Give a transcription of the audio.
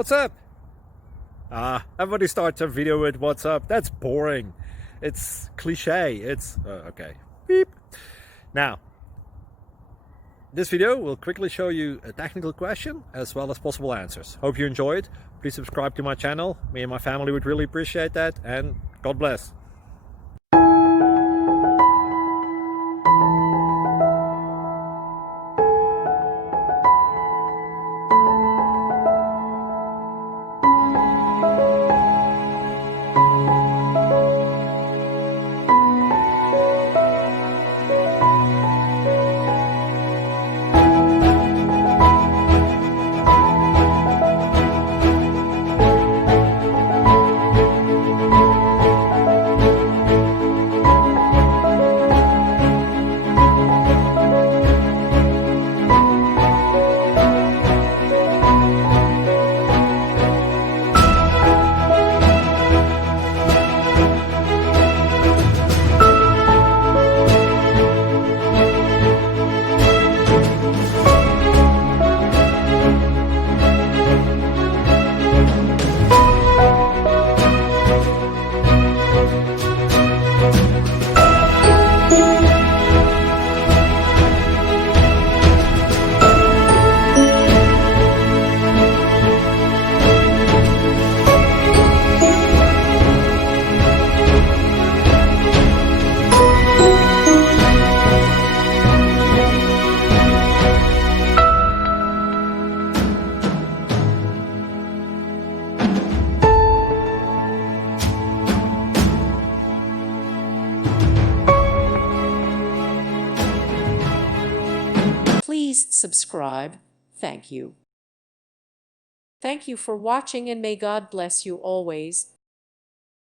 What's up? Everybody starts a video with what's up. That's boring. It's cliche. It's okay. Beep. Now, this video will quickly show you a technical question as well as possible answers. Hope you enjoy it. Please subscribe to my channel. Me and my family would really appreciate that, and God bless. Please subscribe. Thank you. Thank you for watching, and may God bless you always.